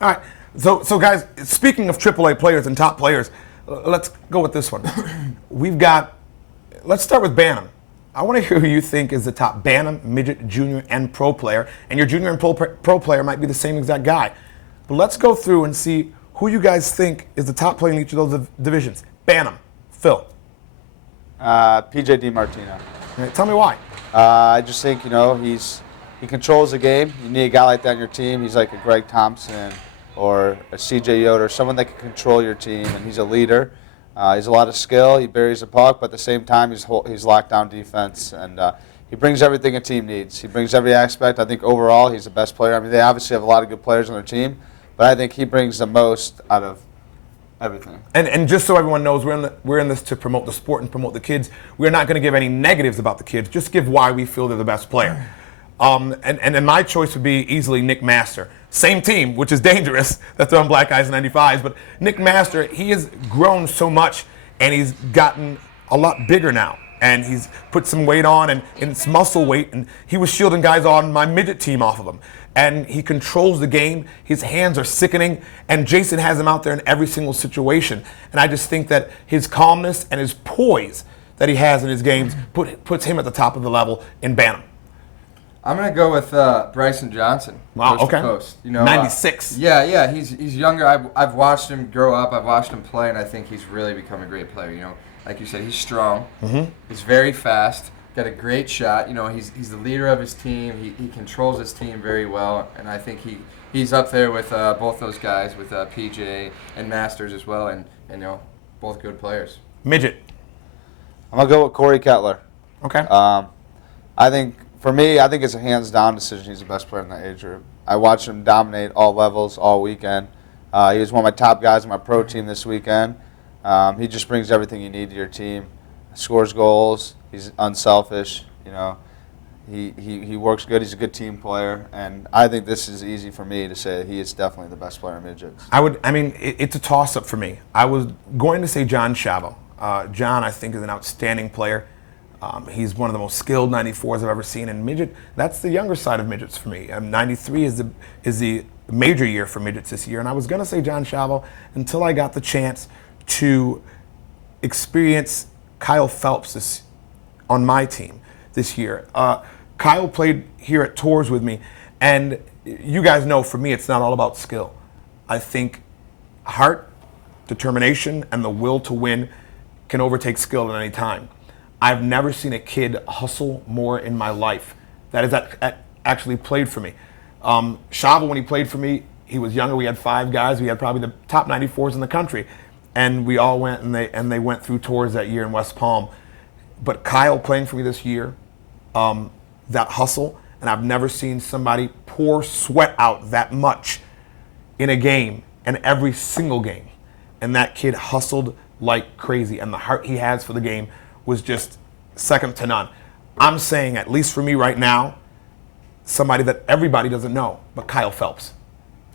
All right. So guys, speaking of AAA players and top players, let's go with this one. Let's start with Bantam. I want to hear who you think is the top Bantam, midget, junior, and pro player. And your junior and pro player might be the same exact guy. But let's go through and see who you guys think is the top player in each of those divisions. Bantam, Phil. PJ DiMartino. All right, tell me why. I just think, he controls the game. You need a guy like that on your team. He's like a Greg Thompson or a CJ Yoder, someone that can control your team, and he's a leader. He's a lot of skill. He buries the puck, but at the same time, he's locked down defense, and he brings everything a team needs. He brings every aspect. I think overall, he's the best player. I mean, they obviously have a lot of good players on their team, but I think he brings the most out of everything. And just so everyone knows, we're in this to promote the sport and promote the kids. We're not going to give any negatives about the kids. Just give why we feel they're the best player. And my choice would be easily Nick Master. Same team, which is dangerous. That's on Black Eyes 95s. But Nick Master, he has grown so much, and he's gotten a lot bigger now. And he's put some weight on, and it's muscle weight. And he was shielding guys on my midget team off of him. And he controls the game. His hands are sickening. And Jason has him out there in every single situation. And I just think that his calmness and his poise that he has in his games puts him at the top of the level in Bantam. I'm gonna go with Bryson Johnson. Wow. Coast to Okay. coast. 96. Yeah. He's younger. I've watched him grow up. I've watched him play, and I think he's really become a great player. Like you said, he's strong. Mm-hmm. He's very fast. Got a great shot. He's the leader of his team. He controls his team very well, and I think he's up there with both those guys, with PJ and Masters as well, and both good players. Midget. I'm going to go with Corey Kettler. Okay. For me, I think it's a hands-down decision. He's the best player in that age group. I watched him dominate all levels all weekend. He was one of my top guys on my pro team this weekend. He just brings everything you need to your team. Scores goals. He's unselfish. He works good. He's a good team player, and I think this is easy for me to say that he is definitely the best player in midgets. It's a toss-up for me. I was going to say John Chavo. John, I think, is an outstanding player. He's one of the most skilled 94s I've ever seen in midget. That's the younger side of midgets for me. 93 is the major year for midgets this year, and I was going to say John Chavo until I got the chance to experience Kyle Phelps on my team this year. Kyle played here at Tours with me, and you guys know for me it's not all about skill. I think heart, determination, and the will to win can overtake skill at any time. I've never seen a kid hustle more in my life that has actually played for me. Chavo, when he played for me, he was younger. We had 5 guys. We had probably the top 94s in the country. And we all went, and they went through tours that year in West Palm. But Kyle playing for me this year, that hustle, and I've never seen somebody pour sweat out that much in a game, and every single game. And that kid hustled like crazy, and the heart he has for the game was just second to none. I'm saying, at least for me right now, somebody that everybody doesn't know, but Kyle Phelps.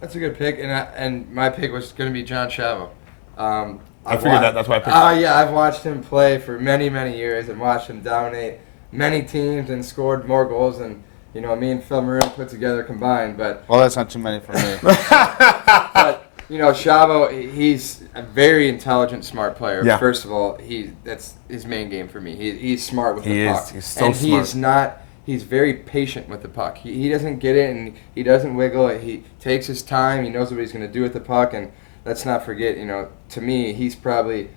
That's a good pick, and my pick was going to be John Chavo. I figured that's why I picked him. Yeah, I've watched him play for many, many years and watched him dominate many teams and scored more goals than me and Phil Maroon put together combined. But Well, that's not too many for me. but Chavo, he's a very intelligent, smart player. Yeah. First of all, that's his main game for me. He's smart with the puck. He's so and smart. he is not. He's very patient with the puck. He doesn't get it and he doesn't wiggle it. He takes his time. He knows what he's going to do with the puck. And let's not forget, to me, he's probably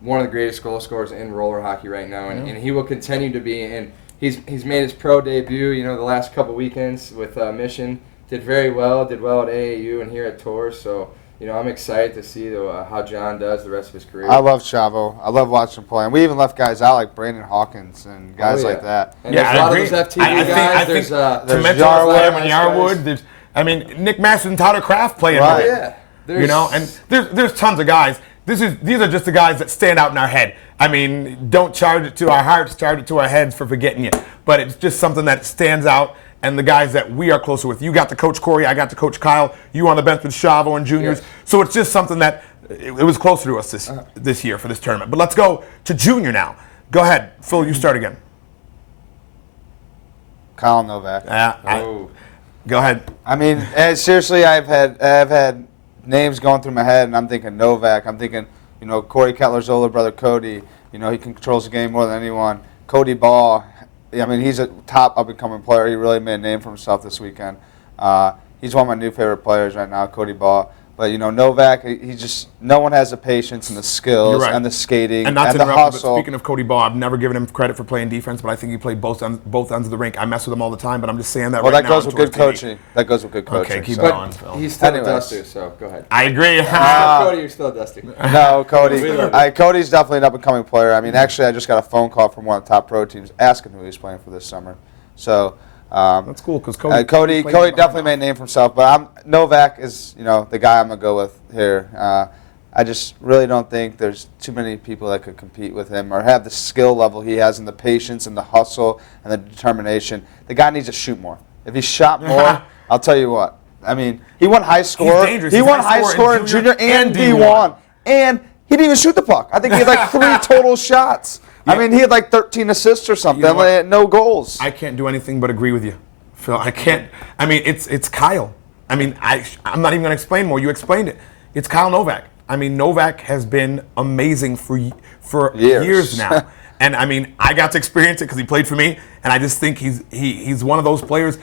one of the greatest goal scorers in roller hockey right now, and he will continue to be. And he's made his pro debut, the last couple weekends with Mission. Did very well. Did well at AAU and here at Tours. So. I'm excited to see how John does the rest of his career. I love Chavo. I love watching him play. And we even left guys out like Brandon Hawkins and guys like that. And there's a lot of those FTV guys. There's there's Yarwood. Nick Master and Tyler Kraft playing. Right. Yeah. And there's tons of guys. These are just the guys that stand out in our head. Don't charge it to our hearts, charge it to our heads for forgetting you. But it's just something that stands out. And the guys that we are closer with. You got to coach Corey, I got to coach Kyle. You on the bench with Chavo and juniors. Yes. So it's just something that it was closer to us this year for this tournament. But let's go to junior now. Go ahead, Phil. You start again. Kyle Novak. Go ahead. I mean, seriously, I've had names going through my head, and I'm thinking Novak. I'm thinking, Corey Kettler's older brother, Cody. He controls the game more than anyone. Cody Ball. I mean, he's a top up-and-coming player. He really made a name for himself this weekend. He's one of my new favorite players right now, Cody Ball. But Novak, no one has the patience and the skills Right. and the skating And not to the interrupt, hustle. but speaking of Cody Ball, I've never given him credit for playing defense, but I think he played both ends of the rink. I mess with him all the time, but I'm just saying that Well, right that now. goes on with good Tours TV. coaching. That goes with good coaching. Okay, keep so. going. But Phil. he's still Anyways. a duster, so go ahead. I agree. Cody, you're still a duster. No, Cody's definitely an up-and-coming player. I mean, actually, I just got a phone call from one of the top pro teams asking who he's playing for this summer. So That's cool because Cody. Cody definitely made a name for himself. But Novak is the guy I'm gonna go with here. I just really don't think there's too many people that could compete with him or have the skill level he has and the patience and the hustle and the determination. The guy needs to shoot more. If he shot more, I'll tell you what. I mean, he won high score. dangerous. He He's won high high scorer score in in junior and D1. D1. And he didn't even shoot the puck. I think he had like 3 total shots. I mean, he had like 13 assists or something. You know what? Like, no goals. I can't do anything but agree with you, Phil. I can't. I mean, it's Kyle. I mean, I'm not even going to explain more. You explained it. It's Kyle Novak. I mean, Novak has been amazing for years now. And I mean, I got to experience it because he played for me, and I just think he's one of those players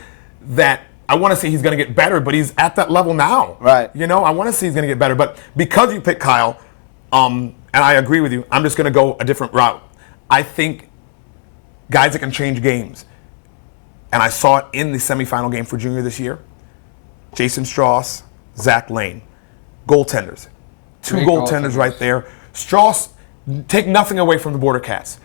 that I want to say he's going to get better, but he's at that level now. Right. I want to see he's going to get better, but because you picked Kyle, and I agree with you, I'm just going to go a different route. I think guys that can change games, and I saw it in the semifinal game for junior this year. Jason Strauss, Zach Lane, goaltenders. Two Great goaltenders right there. Strauss, take nothing away from the Border Cats,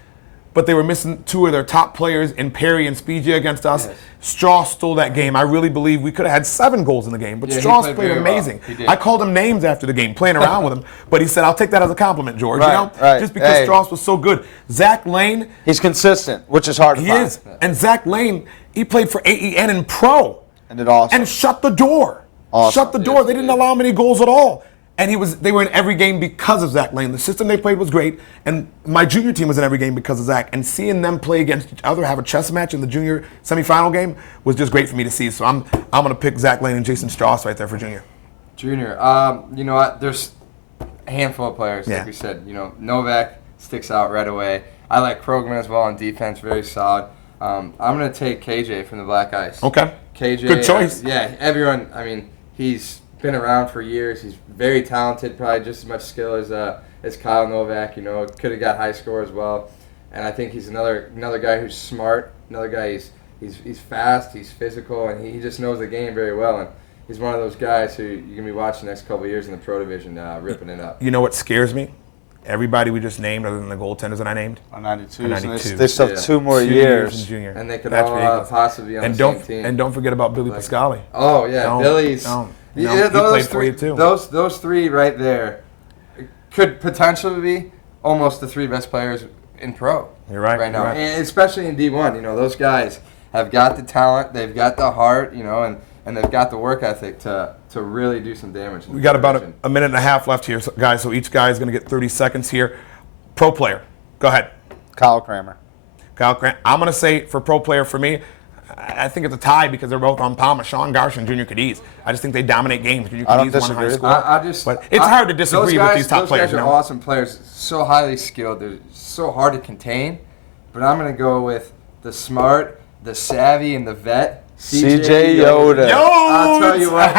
but they were missing 2 of their top players in Perry and Speedia against us. Yes. Strauss stole that game. I really believe we could have had 7 goals in the game, but Yeah, he Strauss played played very well. amazing. He did. I called him names after the game, playing around with him, but he said, "I'll take that as a compliment, George." Right, right. Just because Hey. Strauss was so good. Zach Lane, He's consistent, which is hard to he find. is, and Zach Lane, he played for AEN in pro. And did awesome. And shut the door. Awesome. Shut the door. Yes, They he didn't did. allow him any goals at all. And they were in every game because of Zach Lane. The system they played was great. And my junior team was in every game because of Zach. And seeing them play against each other, have a chess match in the junior semifinal game was just great for me to see. So I'm going to pick Zach Lane and Jason Strauss right there for junior. Junior, you know what? There's a handful of players, Yeah. like we said. Novak sticks out right away. I like Krogman as well on defense, very solid. I'm going to take KJ from the Black Ice. Okay. KJ. Good choice. Yeah, everyone, he's been around for years. He's very talented, probably just as much skill as Kyle Novak. Could have got high score as well. And I think he's another guy who's smart. Another guy he's fast, he's physical, and he just knows the game very well. And he's one of those guys who you're gonna be watching the next couple of years in the pro division, ripping it up. You know what scares me? Everybody we just named, other than the goaltenders that I named. On 92. On So 92. they still have Yeah. 2 more 2 years. in junior. And they could That's all ridiculous. possibly be on And the don't same team. and don't forget about Billy Pascali. Oh yeah, Don't- Billy's. don't. Yeah, No, he those played for three, you, too. Those 3 right there could potentially be almost the 3 best players in pro. You're right, Right now, you're right. and especially in D1. Those guys have got the talent, they've got the heart, and they've got the work ethic to really do some damage. in We the got pro about division. a minute and a half left here, guys. So each guy is going to get 30 seconds here. Pro player, go ahead. Kyle Kramer. Kyle Grant. I'm going to say for pro player for me, I think it's a tie because they're both on Palma. Sean Garsh and Junior Cadiz. I just think they dominate games. Junior I don't Cadiz won high disagree. score. But it's hard to disagree those guys, with these top those players. Guys are awesome players, so highly skilled. They're so hard to contain. But I'm going to go with the smart, the savvy, and the vet. CJ Yoda. I'll tell you what.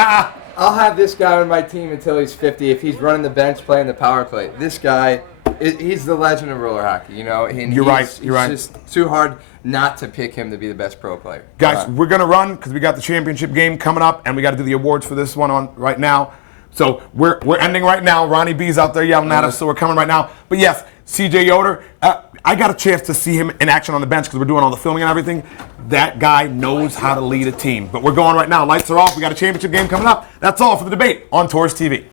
I'll have this guy on my team until he's 50. If he's running the bench, playing the power play, this guy, he's the legend of roller hockey. And You're right, you're right. It's just too hard not to pick him to be the best pro player. Guys, we're going to run because we got the championship game coming up, and we got to do the awards for this one on right now. So we're ending right now. Ronnie B's out there yelling at us, so we're coming right now. But yes, CJ Yoder, I got a chance to see him in action on the bench because we're doing all the filming and everything. That guy knows how to lead a team. But we're going right now. Lights are off. We got a championship game coming up. That's all for the debate on Tours TV.